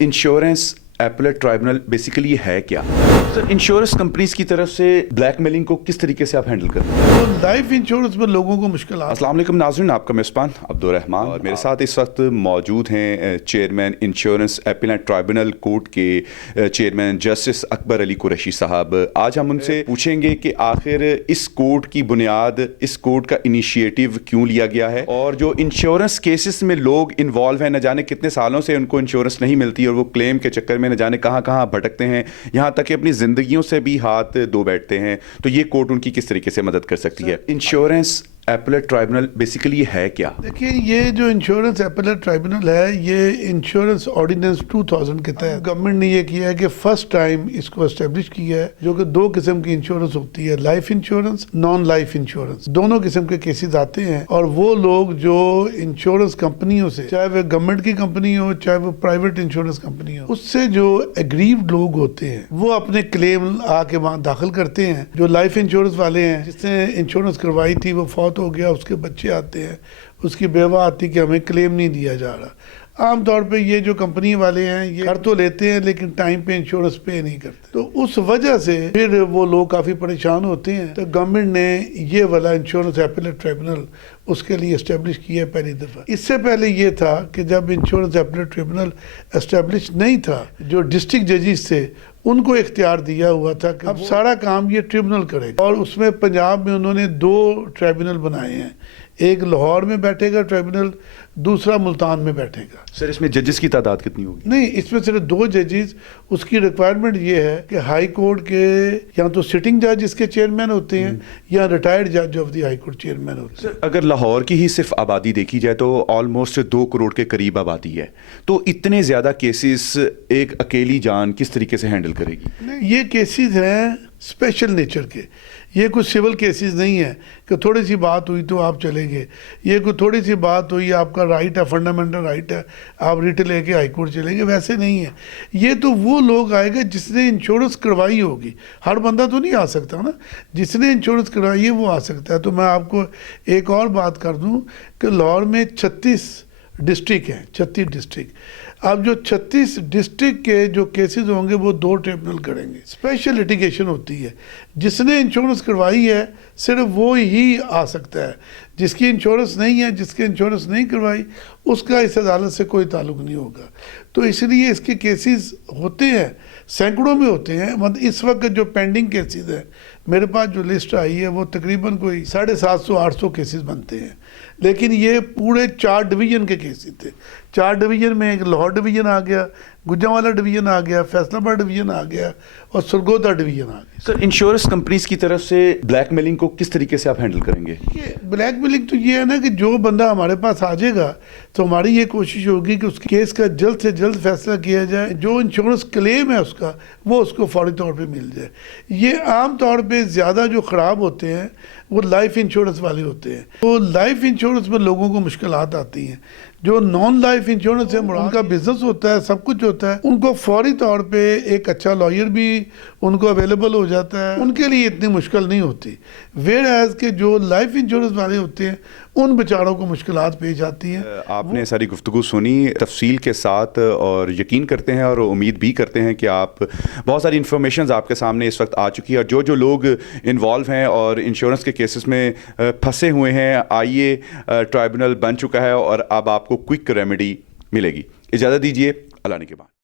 Insurance appellate tribunal basically है क्या sir? Insurance companies की तरफ से ब्लैकमेलिंग को किस तरीके से आप हैंडल करते हैं? तो लाइफ इंश्योरेंस में लोगों को मुश्किल अस्सलाम वालेकुम नाज़रीन, आपका मेज़बान अब्दुर्रहमान और मेरे साथ इस वक्त मौजूद हैं chairman insurance appellate tribunal court के चेयरमैन जस्टिस अकबर अली कुरैशी साहब। आज हम उनसे पूछेंगे कि आखिर इस कोर्ट की बुनियाद, इस कोर्ट का इनिशिएटिव क्यों लिया गया है और जो इंश्योरेंस केसेस में लोग इन्वॉल्व हैं, न जाने कितने सालों से उनको इंश्योरेंस नहीं मिलती और वो क्लेम के चक्कर में न जाने कहाँ कहाँ भटकते हैं, यहाँ तक कि अपनी ज़िंदगियों से भी हाथ धो बैठते हैं। तो ये कोर्ट उनकी किस तरीके से मदद कर सकती है? इंश्योरेंस एपेलेट ट्राइब्यूनल बेसिकली है क्या? देखिए, ये जो इंश्योरेंस एपेलेट ट्राइब्यूनल है, ये इंश्योरेंस ऑर्डिनेंस 2000 के तहत गवर्नमेंट ने ये किया है कि फर्स्ट टाइम इसको एस्टेब्लिश किया है, जो कि दो किस्म की इंश्योरेंस होती है, life insurance, non life insurance. दोनों किस्म के केसेस आते हैं और वो लोग जो इंश्योरेंस कंपनियों से, चाहे वो गवर्नमेंट की कंपनी हो चाहे वो प्राइवेट इंश्योरेंस कंपनी हो, उससे जो एग्रीव्ड लोग होते हैं वो अपने क्लेम आके वहाँ दाखिल करते हैं। जो लाइफ इंश्योरेंस वाले हैं, जिसने इंश्योरेंस करवाई थी वो फौत हो गया, उसके बच्चे आते हैं, उसकी बेवा आती कि हमें क्लेम नहीं दिया जा रहा। आमतौर पे ये जो कंपनी वाले हैं ये कर तो लेते हैं लेकिन टाइम पे इंश्योरेंस पे नहीं करते, तो उस वजह से फिर वो लोग काफ़ी परेशान होते हैं। तो गवर्नमेंट ने ये वाला इंश्योरेंस एपेलेट ट्राइब्यूनल उसके लिए इस्टेब्लिश किया है पहली दफ़ा। इससे पहले ये था कि जब इंश्योरेंस एपेलेट ट्राइब्यूनल इस्टेब्लिश नहीं था, जो डिस्ट्रिक्ट जजेस थे उनको इख्तियार दिया हुआ था कि अब सारा काम ये ट्रिब्यूनल करेगा। और उसमें पंजाब में उन्होंने 2 ट्राइब्यूनल बनाए हैं, एक लाहौर में बैठेगा ट्राइब्यूनल, दूसरा मुल्तान में बैठेगा। सर, इसमें जजेस की तादाद कितनी होगी? नहीं, इसमें सिर्फ 2 जजेस। उसकी रिक्वायरमेंट ये है कि हाई कोर्ट के या तो सिटिंग जज इसके चेयरमैन होते हैं या रिटायर्ड जज of the high court chairman होते हैं। सर, अगर लाहौर की ही सिर्फ आबादी देखी जाए तो ऑलमोस्ट 2 करोड़ के करीब आबादी है, तो इतने ज़्यादा केसेस एक अकेली जान किस तरीके से हैंडल करेगी? नहीं, ये केसेस हैं स्पेशल नेचर के। ये कुछ सिविल केसेस नहीं है कि थोड़ी सी बात हुई तो आप चलेंगे। ये कोई थोड़ी सी बात हुई, आपका राइट है, फंडामेंटल राइट है, आप रिट लेके हाई कोर्ट चलेंगे, वैसे नहीं है। ये तो वो लोग आएगा जिसने इंश्योरेंस करवाई होगी। हर बंदा तो नहीं आ सकता ना, जिसने इंश्योरेंस करवाई है वो आ सकता है। तो मैं आपको एक और बात कर दूं कि लाहौर में 36 डिस्ट्रिक्ट हैं, 36 डिस्ट्रिक्ट। अब जो 36 डिस्ट्रिक्ट के जो केसेस होंगे वो 2 ट्रिब्यूनल करेंगे। स्पेशल लिटिगेशन होती है, जिसने इंश्योरेंस करवाई है सिर्फ वो ही आ सकता है। जिसकी इंश्योरेंस नहीं है, जिसके इंश्योरेंस नहीं करवाई, उसका इस अदालत से कोई ताल्लुक नहीं होगा। तो इसलिए इसके केसेस होते हैं, सैकड़ों में होते हैं। मतलब इस वक्त जो पेंडिंग केसेस है, मेरे पास जो लिस्ट आई है वो तकरीबन कोई 750-800 केसेस बनते हैं। लेकिन ये पूरे 4 डिवीज़न के केसेस थे। 4 डिवीज़न में एक लाहौर डिवीज़न आ गया, गुजरांवाला डिवीज़न आ गया, फैसलाबाद डिवीज़न आ गया और सरगोदा डिवीज़न आ गया। सर, इंश्योरेंस कंपनीज की तरफ से ब्लैकमेलिंग को किस तरीके से आप हैंडल करेंगे? ये ब्लैकमेलिंग तो ये है ना कि जो बंदा हमारे पास आ जाएगा तो हमारी ये कोशिश होगी कि उस केस का जल्द से जल्द फैसला किया जाए। जो इंश्योरेंस क्लेम है उसका, वो उसको फौरी तौर पे मिल जाए। ये आम तौर पे ज़्यादा जो ख़राब होते हैं वो लाइफ इंश्योरेंस वाले होते हैं। तो लाइफ इंश्योरेंस में लोगों को मुश्किलात आती हैं। जो नॉन लाइफ इंश्योरेंस है, उनका बिजनेस होता है, सब कुछ होता है, उनको फौरी तौर पे एक अच्छा लॉयर भी उनको अवेलेबल हो जाता है, उनके लिए इतनी मुश्किल नहीं होती। वेयर एज के जो लाइफ इंश्योरेंस वाले होते हैं उन बेचारों को मुश्किलात पेश आती हैं। आपने सारी गुफ्तगू सुनी तफसील के साथ और यकीन करते हैं और उम्मीद भी करते हैं कि आप बहुत सारी इन्फॉर्मेशन आपके सामने इस वक्त आ चुकी है। और जो जो लोग इन्वॉल्व हैं और इंश्योरेंस के केसेस में फंसे हुए हैं, आइए ट्राइब्यूनल बन चुका है और अब आपको क्विक रेमेडी मिलेगी। इजाज़त दीजिए, अल्लाह ने के बाद।